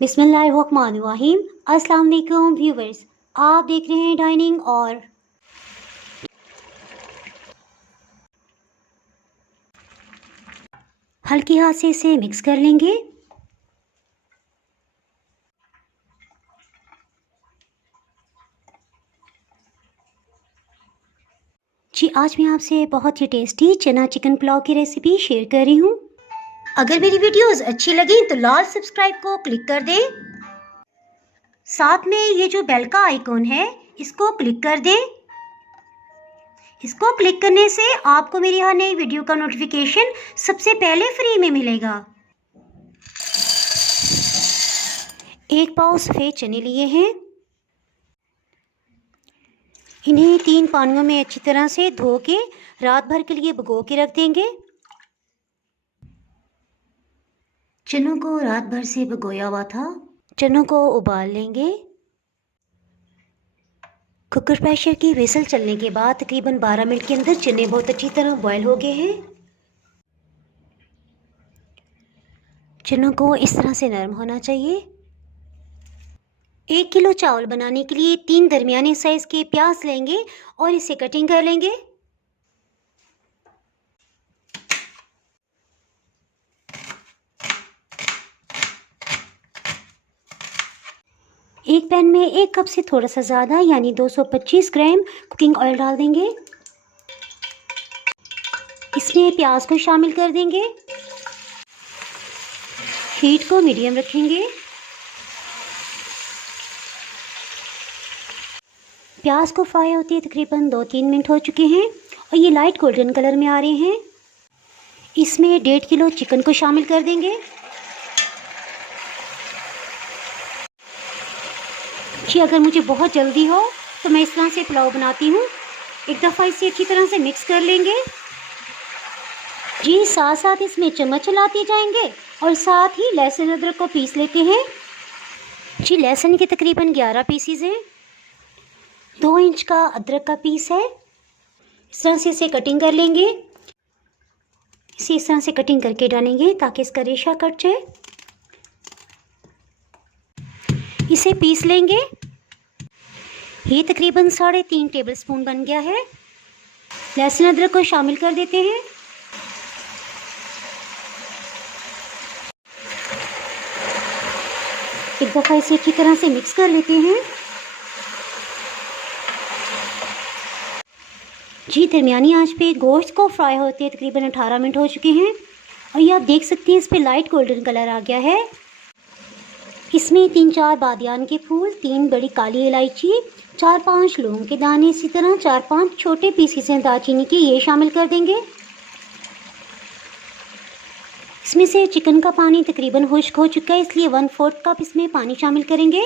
बिस्मिल्लाहिर्रहमानिर्रहीम। अस्सलाम वालेकुम व्यूवर्स, आप देख रहे हैं डाइनिंग और हल्के हाथ से इसे मिक्स कर लेंगे। जी, आज मैं आपसे बहुत ही टेस्टी चना चिकन पुलाव की रेसिपी शेयर कर रही हूँ। अगर मेरी वीडियोस अच्छी लगी तो लाल सब्सक्राइब को क्लिक कर दें। साथ में ये जो बेल का आइकॉन है इसको क्लिक कर दें। इसको क्लिक करने से आपको मेरी हर नई वीडियो का नोटिफिकेशन सबसे पहले फ्री में मिलेगा। एक पाव सफ़ेद चने लिए हैं। इन्हें 3 पानियों में अच्छी तरह से धो के रात भर के लिए भिगो के रख देंगे। चनों को रात भर से भिगोया हुआ था। चनों को उबाल लेंगे। कुकर प्रेशर की व्हिसल चलने के बाद तकरीबन 12 मिनट के अंदर चने बहुत अच्छी तरह बॉयल हो गए हैं। चनों को इस तरह से नरम होना चाहिए। 1 किलो चावल बनाने के लिए 3 दरमियाने साइज के प्याज लेंगे और इसे कटिंग कर लेंगे। एक पैन में 1 कप से थोड़ा सा ज़्यादा यानी 225 ग्राम कुकिंग ऑयल डाल देंगे। इसमें प्याज को शामिल कर देंगे। हीट को मीडियम रखेंगे। प्याज को फ्राई होते तकरीबन 2-3 मिनट हो चुके हैं और ये लाइट गोल्डन कलर में आ रहे हैं। इसमें 1.5 किलो चिकन को शामिल कर देंगे। जी, अगर मुझे बहुत जल्दी हो तो मैं इस तरह से पुलाव बनाती हूँ। एक दफ़ा इसे अच्छी तरह से मिक्स कर लेंगे। जी, साथ साथ इसमें चम्मच चलाते जाएंगे और साथ ही लहसुन अदरक को पीस लेते हैं। जी, लहसुन के तकरीबन 11 पीसीज हैं। 2 इंच का अदरक का पीस है। इस तरह से इसे कटिंग कर लेंगे। इसे इस तरह से कटिंग करके डालेंगे ताकि इसका रेशा कट जाए। इसे पीस लेंगे। ये तकरीबन 3.5 टेबलस्पून बन गया है। लहसुन अदरक को शामिल कर देते हैं। एक दफ़ा इसे अच्छी तरह से मिक्स कर लेते हैं। जी, दरमियानी आंच पे गोश्त को फ्राई होते तकरीबन 18 मिनट हो चुके हैं और ये आप देख सकते हैं इस पे लाइट गोल्डन कलर आ गया है। इसमें 3-4 बादियान के फूल, 3 बड़ी काली इलायची, 4-5 लौंग के दाने, इसी तरह 4-5 छोटे पीसेस हैं दालचीनी के, ये शामिल कर देंगे। इसमें से चिकन का पानी तकरीबन खुश्क हो चुका है, इसलिए 1/4 कप इसमें पानी शामिल करेंगे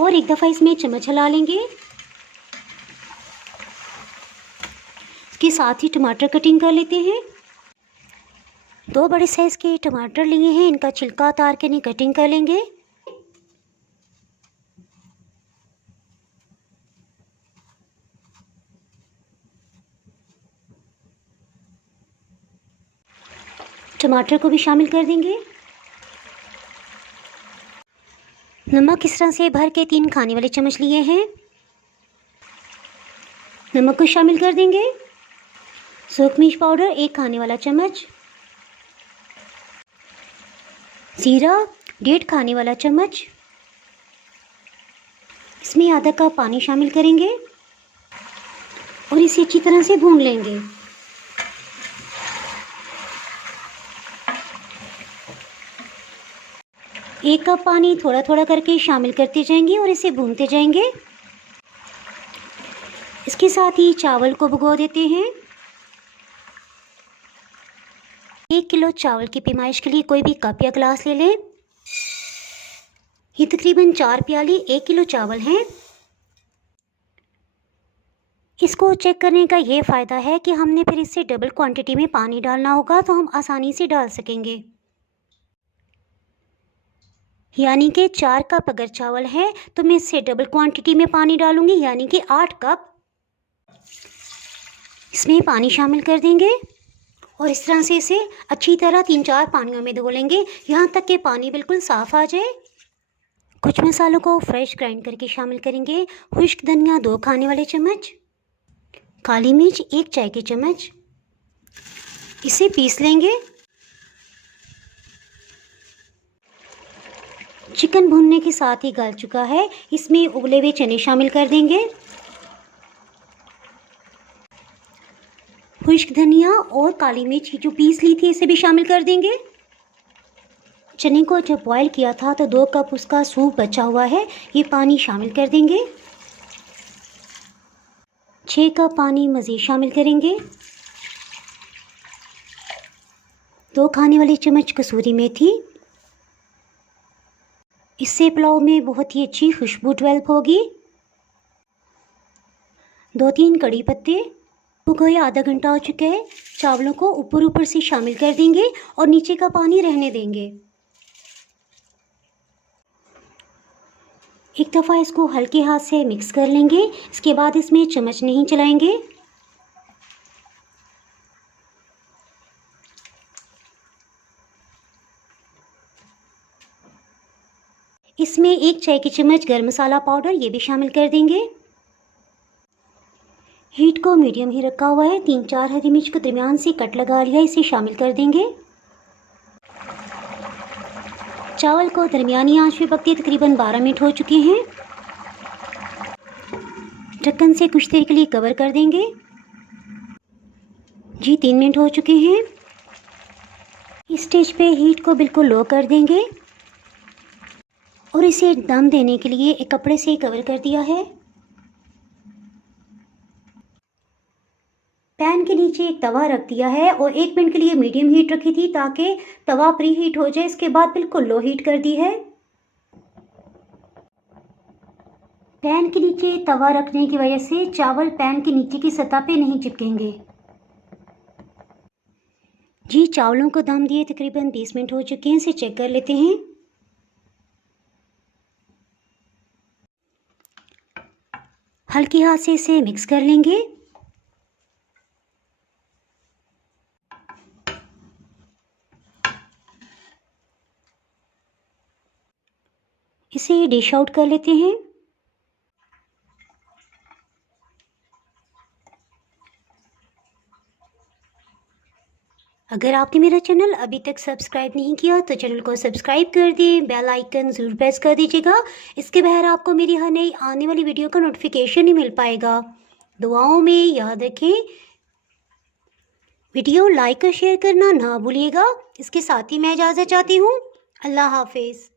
और एक दफ़ा इसमें चम्मच हिला लेंगे। इसके साथ ही टमाटर कटिंग कर लेते हैं। 2 बड़े साइज़ के टमाटर लिए हैं, इनका छिलका उतार के नहीं कटिंग कर लेंगे। टमाटर को भी शामिल कर देंगे। नमक इस तरह से भर के 3 खाने वाले चम्मच लिए हैं। नमक को शामिल कर देंगे। सूख मिर्च पाउडर 1 खाने वाला चम्मच। ज़ीरा 1.5 खाने वाला चम्मच। इसमें आधा कप पानी शामिल करेंगे और इसे अच्छी तरह से भून लेंगे। एक कप पानी थोड़ा थोड़ा करके शामिल करते जाएंगे और इसे भूनते जाएंगे। इसके साथ ही चावल को भिगो देते हैं। 1 किलो चावल की पैमाइश के लिए कोई भी कप या गिलास ले लें। ये तकरीबन 4 प्याली 1 किलो चावल हैं। इसको चेक करने का ये फ़ायदा है कि हमने फिर इससे डबल क्वांटिटी में पानी डालना होगा, तो हम आसानी से डाल सकेंगे। यानी कि 4 कप अगर चावल है तो मैं इससे डबल क्वांटिटी में पानी डालूंगी, यानी कि 8 कप। इसमें पानी शामिल कर देंगे और इस तरह से इसे अच्छी तरह 3-4 पानियों में धो लेंगे, यहाँ तक कि पानी बिल्कुल साफ़ आ जाए। कुछ मसालों को फ्रेश ग्राइंड करके शामिल करेंगे। खुश्क धनिया 2 खाने वाले चम्मच, काली मिर्च 1 चाय के चम्मच, इसे पीस लेंगे। चिकन भुनने के साथ ही गल चुका है, इसमें उबले हुए चने शामिल कर देंगे। खुश्क धनिया और काली मिर्च जो पीस ली थी इसे भी शामिल कर देंगे। चने को जब बॉईल किया था तो 2 कप उसका सूप बचा हुआ है, ये पानी शामिल कर देंगे। 6 कप पानी मज़ीद शामिल करेंगे। 2 खाने वाले चम्मच कसूरी मेथी, इससे पुलाव में बहुत ही अच्छी खुशबू डेवलप होगी। 2-3 कड़ी पत्ते। कोई आधा घंटा हो चुका है, चावलों को ऊपर ऊपर से शामिल कर देंगे और नीचे का पानी रहने देंगे। एक दफ़ा इसको हल्के हाथ से मिक्स कर लेंगे, इसके बाद इसमें चम्मच नहीं चलाएंगे। इसमें 1 चाय की चम्मच गरम मसाला पाउडर ये भी शामिल कर देंगे। हीट को मीडियम ही रखा हुआ है। 3-4 हरी मिर्च को दरमियान से कट लगा लिया, इसे शामिल कर देंगे। चावल को दरमियानी आंच पे पकते तकरीबन 12 मिनट हो चुके हैं। ढक्कन से कुछ देर के लिए कवर कर देंगे। जी 3 मिनट हो चुके हैं। इस स्टेज पे हीट को बिल्कुल लो कर देंगे और इसे दम देने के लिए एक कपड़े से कवर कर दिया है। पैन के नीचे एक तवा रख दिया है और 1 मिनट के लिए मीडियम हीट रखी थी ताकि तवा प्री हीट हो जाए। इसके बाद बिल्कुल लो हीट कर दी है। पैन के नीचे तवा रखने की वजह से चावल पैन के नीचे की सतह पे नहीं चिपकेंगे। जी चावलों को दम दिए तकरीबन 20 मिनट हो चुके हैं, इसे चेक कर लेते हैं। हल्के हाथ से इसे मिक्स कर लेंगे। इसे डिश आउट कर लेते हैं। अगर आपने मेरा चैनल अभी तक सब्सक्राइब नहीं किया तो चैनल को सब्सक्राइब कर दें, बेल आइकन ज़रूर प्रेस कर दीजिएगा। इसके बगैर आपको मेरी हर नई आने वाली वीडियो का नोटिफिकेशन नहीं मिल पाएगा। दुआओं में याद रखें, वीडियो लाइक और शेयर करना ना भूलिएगा। इसके साथ ही मैं इजाज़त चाहती हूँ। अल्लाह हाफिज़।